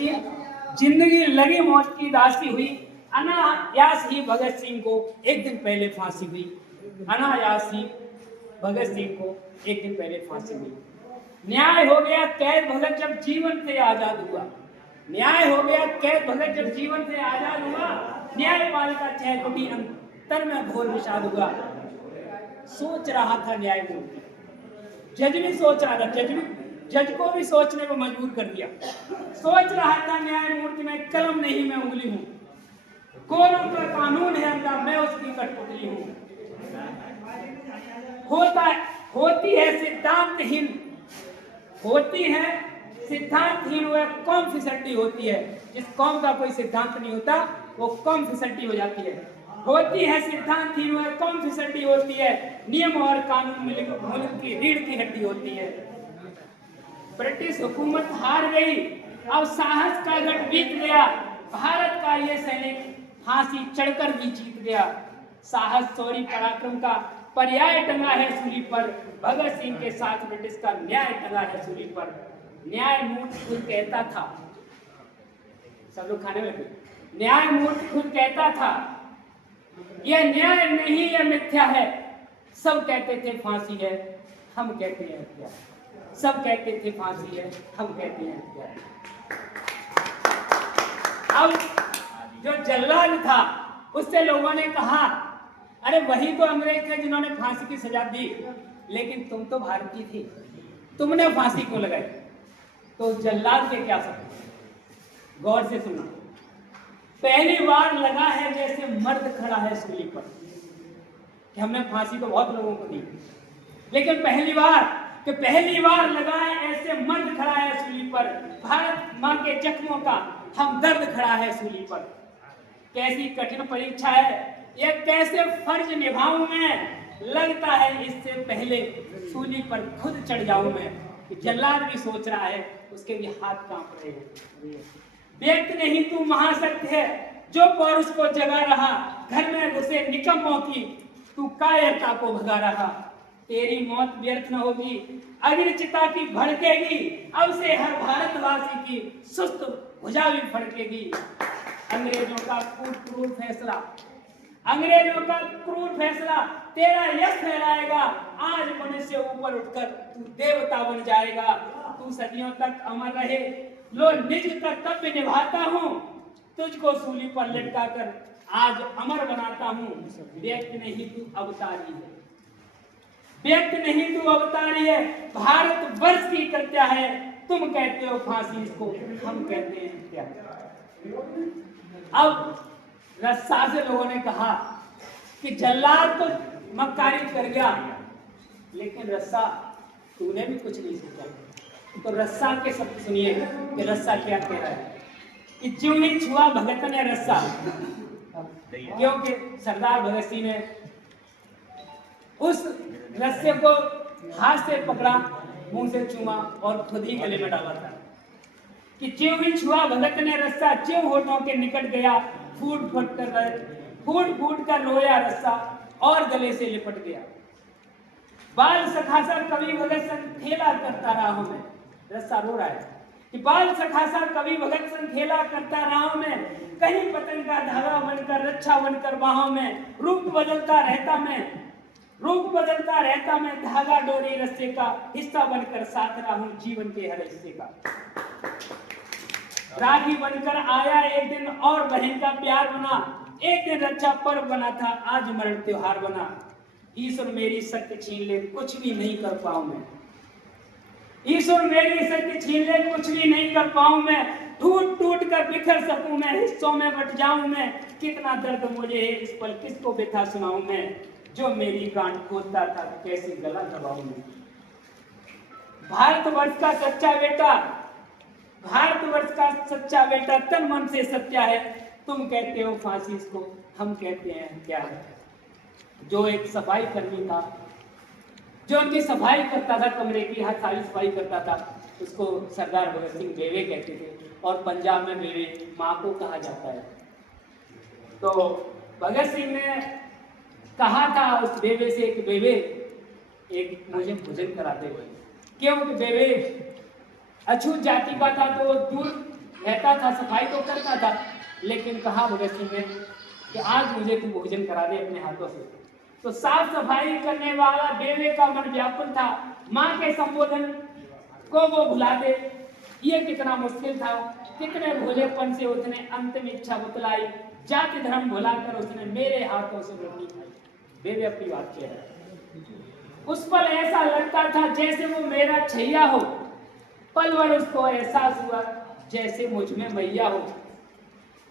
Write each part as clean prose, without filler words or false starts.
जिंदगी लगी मौत की दासी हुई, अनायास ही भगत सिंह को एक दिन पहले फांसी हुई। अनायास ही भगत सिंह को एक दिन पहले फांसी हुई। न्याय हो गया कैद भगत जब जीवन से आजाद हुआ। न्याय हो गया कैद भगत जब जीवन से आजाद हुआ। न्यायपालिका चहक उठी, अंतर में घोर विषाद हुआ। सोच रहा था न्यायमूर्ति, जज भी सोच रहा था, जज को भी सोचने पर मजबूर कर दिया। सोच रहा था न्यायमूर्ति, मैं कलम नहीं मैं उंगली हूँ, कोरों का कानून है अल्लाह, मैं उसकी कठपुतली हूँ। होती है सिद्धांतहीन, होती है सिद्धांतहीन वह कौम फिसलती होती है। जिस कौम का कोई सिद्धांत नहीं होता वो कौम फिसलती हो जाती है। होती है सिद्धांतहीन वह कौम फिसलती होती है। नियम और कानून मुल्क की रीढ़ की हड्डी होती है। ब्रिटिश हुकूमत हार गई, अब साहस का गढ़ बीत गया। भारत का ये सैनिक फांसी चढ़कर भी जीत गया। साहस शौर्य पराक्रम का पर्याय टंगा है सूली पर। भगत सिंह के साथ ब्रिटिश का न्याय टंगा है सूली पर। न्यायमूर्ति खुद कहता था, सब लोग खाने में लगे। न्यायमूर्ति खुद कहता था, यह न्याय नहीं यह मिथ्या है। सब कहते थे फांसी है, हम कहते हैं हत्या। सब कहते थे फांसी है, हम कहते हैं हत्या। अब जो जल्लाद था उससे लोगों ने कहा, अरे वही तो अंग्रेज थे जिन्होंने फांसी की सजा दी, लेकिन तुम तो भारतीय थी, तुमने फांसी क्यों लगाई? तो जल्लाद के क्या शब्द, गौर से सुनना। पहली बार लगा है जैसे मर्द खड़ा है सूली पर, कि हमने फांसी तो बहुत लोगों को दी, लेकिन पहली बार लगा है ऐसे मर्द खड़ा है सूली पर। भारत मां के जख्मों का हमदर्द खड़ा है सूली पर। कैसी कठिन परीक्षा है ये, कैसे फर्ज निभाऊं मैं, लगता है इससे पहले सूली पर खुद चढ़ जाऊं मैं। जल्लाद भी सोच रहा है, उसके भी हाथ कांप रहे हैं। व्यक्त नहीं तू महाशक्ति है जो पौरुष को जगा रहा, घर में घुसे निकम्मों की तू कायरता को भगा रहा। तेरी मौत व्यर्थ न होगी, अग्नि चिता की भड़केगी, अब से हर भारतवासी की सुस्त भुजा भी फड़केगी। अंग्रेजों का क्रूर फैसला तेरा यश फहराएगा। आज मनुष्य ऊपर उठकर तू देवता बन जाएगा। तू सदियों तक अमर रहे, लो निज कर्तव्य निभाता हूँ, तुझको सूली पर लटका कर आज अमर बनाता हूँ। व्यक्त नहीं तू अवतारी है, व्यक्त नहीं तू अवतारी है, भारत वर्ष की कृत्या है। तुम कहते हो फांसी, इसको हम कहते हैं हत्या। अब रस्सा से लोगों ने कहा कि जल्लाद तो मक्कारी कर गया, लेकिन रस्सा तूने भी कुछ नहीं सोचा। तो रस्सा के शब्द सुनिए कि रस्सा क्या कह रहा है कि ज्यों ही छुआ भगत ने रस्सा, क्योंकि सरदार भगत सिंह ने उस रस्से को हाथ से पकड़ा, मुंह से चूमा और खुद ही गले में डाला था कि ज्यों ही छुआ भगत ने रस्सा, ज्यों होठों के निकट गया, फूट फूट कर रोया रस्सा और गले से लिपट गया। बाल सखासा कवि भगत संग खेला करता रहा हूं मैं, रस्सा रो रहा है कि बाल सखासा कवि भगत संग खेला करता रहा हूं मैं, कहीं पतंग का धागा बनकर रक्षा बनकर बाहों में, रूप बदलता रहता मैं, धागा डोरी रस्से का हिस्सा बनकर साथ रहा हूं जीवन के हर हिस्से का। राखी बनकर आया एक दिन और बहन का प्यार बना, एक दिन रक्षा पर्व बना था, आज मरण त्योहार बना। ईश्वर मेरी शक्ति छीन ले, कुछ भी नहीं कर पाऊं मैं। ईश्वर मेरी शक्ति छीन ले, कुछ भी नहीं कर पाऊं मैं। टूट टूट कर बिखर सकूं मैं, हिस्सों में बट जाऊं मैं। कितना दर्द मुझे है इस पल, किसको व्यथा सुनाऊं मैं। जो मेरी गांठ खोदता था, कैसे गला दबाऊं मैं। भारतवर्ष का सच्चा बेटा तन मन से सच्चा है। तुम कहते हो फांसी, इसको हम कहते हैं क्या है। जो एक सफाई कर्मी था, जो उनकी सफाई करता था, कमरे की हर सारी सफाई करता था, उसको सरदार भगत सिंह बेवे कहते थे, और पंजाब में बेवे माँ को कहा जाता है। तो भगत सिंह ने कहा था उस बेवे से कि बेवे एक मुझे भोजन कराते हुए, क्योंकि बेवे अछूत जाति का था तो दूर कहता था, सफाई तो करता था, लेकिन कहा भगत सिंह ने कि आज मुझे तू भोजन करा दे अपने हाथों से। तो साफ सफाई करने वाला बेवे का मन व्याकुल था, माँ के संबोधन को वो भुला दे। ये कितना मुश्किल था, कितने भोलेपन से उसने अंतिम इच्छा बतलाई, जाति धर्म भुलाकर उसने मेरे हाथों से रोटी खाई। बेवे अपनी बात कह रहा है। उस पर ऐसा लगता था जैसे वो मेरा छैया हो, पल भर उसको एहसास हुआ जैसे मुझ में मैया हो।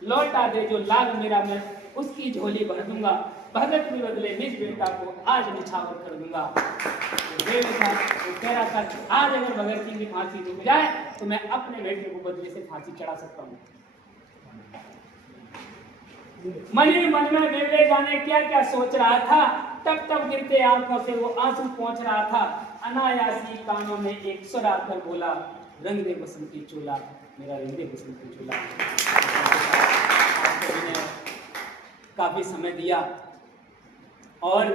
लौटा दे जो लाल मेरा, मैं उसकी झोली भर दूंगा, भगत के बदले निज बेटा को आज निछावर कर दूंगा। वो कह रहा था कि आज अगर भगत सिंह की फांसी रुक जाए तो मैं अपने बेटे को बदले से फांसी चढ़ा सकता हूँ। मन ही मन में बेवे जाने क्या क्या सोच रहा था, तब तब गिरते आंखों से वो आंसू पहुंच रहा था। अनायासी कानों में एक स्वर आकर बोला, रंग दे बसंती चोला, मेरा रंग दे बसंती चोला। काफी समय दिया और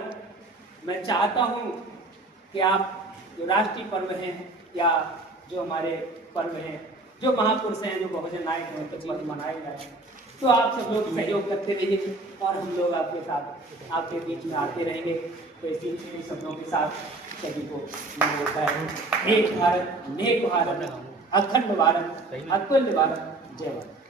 मैं चाहता हूं कि आप जो राष्ट्रीय पर्व हैं या जो हमारे पर्व हैं, जो महापुरुष हैं, जो बहुजन नायक हैं, उनके पर्व मनाए जाए, तो आप सब लोग सहयोग करते रहिए और हम लोग आपके साथ आपके बीच में आते रहेंगे। तो इसी शब्दों के साथ सभी को होता है, एक भारत नेक भारत, अखंड भारत, अतुल्य भारत, जय भारत।